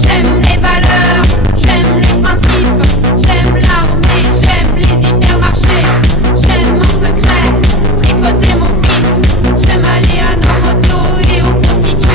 j'aime les valeurs, j'aime les principes, j'aime l'armée, j'aime les hypermarchés, j'aime mon secret, tripoter mon fils, j'aime aller à nos motos et aux prostituées.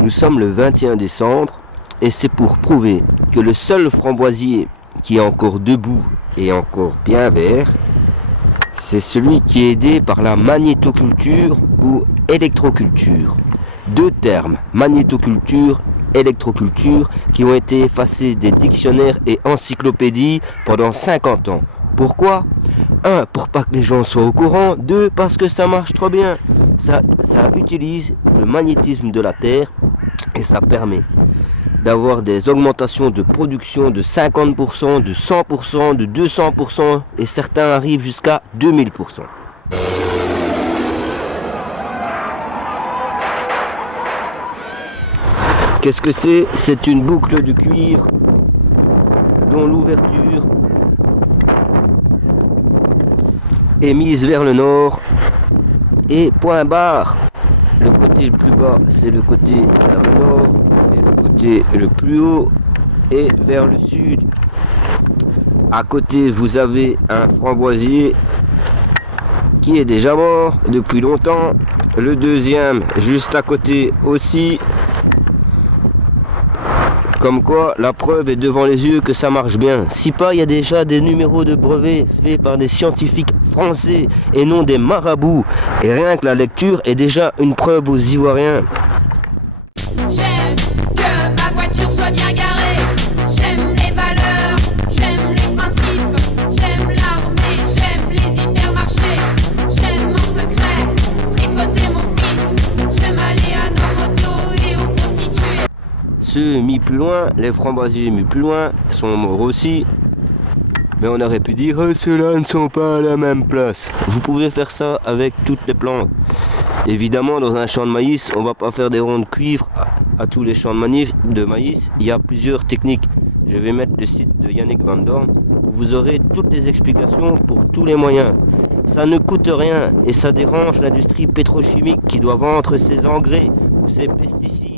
Nous sommes le 21 décembre et c'est pour prouver que le seul framboisier qui est encore debout et encore bien vert, c'est celui qui est aidé par la magnétoculture ou électroculture. Deux termes, magnétoculture, électroculture, qui ont été effacés des dictionnaires et encyclopédies pendant 50 ans. Pourquoi ? 1, pour pas que les gens soient au courant. 2, parce que ça marche trop bien. Ça utilise le magnétisme de la Terre et ça permet d'avoir des augmentations de production de 50%, de 100%, de 200% et certains arrivent jusqu'à 2000%. Qu'est-ce que c'est ? C'est une boucle de cuivre dont l'ouverture est mise vers le nord et point barre. Le côté le plus bas, c'est le côté vers le nord et le côté le plus haut est vers le sud. À côté, vous avez un framboisier qui est déjà mort depuis longtemps. Le deuxième, juste à côté aussi. Comme quoi, la preuve est devant les yeux que ça marche bien. Si pas, il y a déjà des numéros de brevets faits par des scientifiques français et non des marabouts. Et rien que la lecture est déjà une preuve aux Ivoiriens. J'aime que ma voiture soit bien garée, j'aime les valeurs, j'aime les principes, j'aime l'armée, j'aime les hypermarchés, j'aime mon secret, tripoter mon fils, j'aime aller à nos motos et aux prostituées. Ceux mis plus loin, les framboisiers mis plus loin, sont morts aussi. Mais on aurait pu dire ceux-là ne sont pas à la même place. Vous pouvez faire ça avec toutes les plantes. Évidemment, dans un champ de maïs, on va pas faire des ronds de cuivre à tous les champs de maïs. Il y a plusieurs techniques. Je vais mettre le site de Yannick Van Dorn. Vous aurez toutes les explications pour tous les moyens. Ça ne coûte rien et ça dérange l'industrie pétrochimique qui doit vendre ses engrais ou ses pesticides.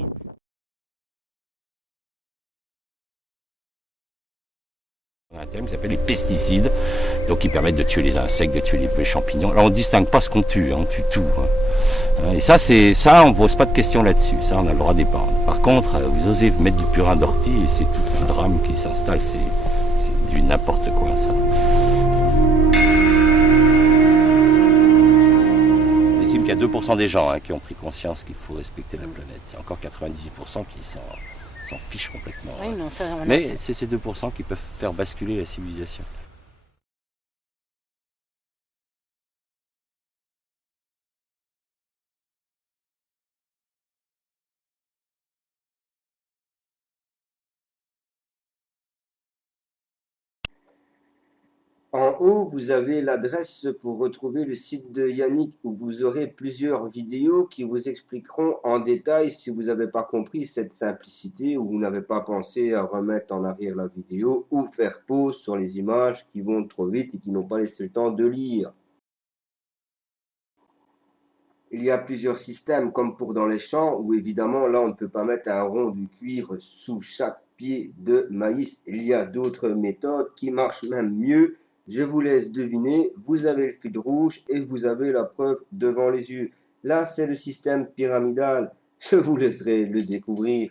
Un terme qui s'appelle les pesticides, donc qui permettent de tuer les insectes, de tuer les champignons. Alors on ne distingue pas ce qu'on tue, on tue tout. Et ça, on ne pose pas de questions là-dessus, ça on a le droit d'épandre. Par contre, vous osez mettre du purin d'ortie et c'est tout un drame qui s'installe, c'est du n'importe quoi ça. On estime qu'il y a 2% des gens qui ont pris conscience qu'il faut respecter la planète. Il y a encore 98% qui s'en fichent complètement. Oui, non, ça, mais c'est ces 2% qui peuvent faire basculer la civilisation. En haut, vous avez l'adresse pour retrouver le site de Yannick où vous aurez plusieurs vidéos qui vous expliqueront en détail si vous n'avez pas compris cette simplicité ou vous n'avez pas pensé à remettre en arrière la vidéo ou faire pause sur les images qui vont trop vite et qui n'ont pas laissé le temps de lire. Il y a plusieurs systèmes comme pour dans les champs où évidemment là on ne peut pas mettre un rond de cuivre sous chaque pied de maïs. Il y a d'autres méthodes qui marchent même mieux. Je vous laisse deviner, vous avez le fil rouge et vous avez la preuve devant les yeux. Là, c'est le système pyramidal. Je vous laisserai le découvrir.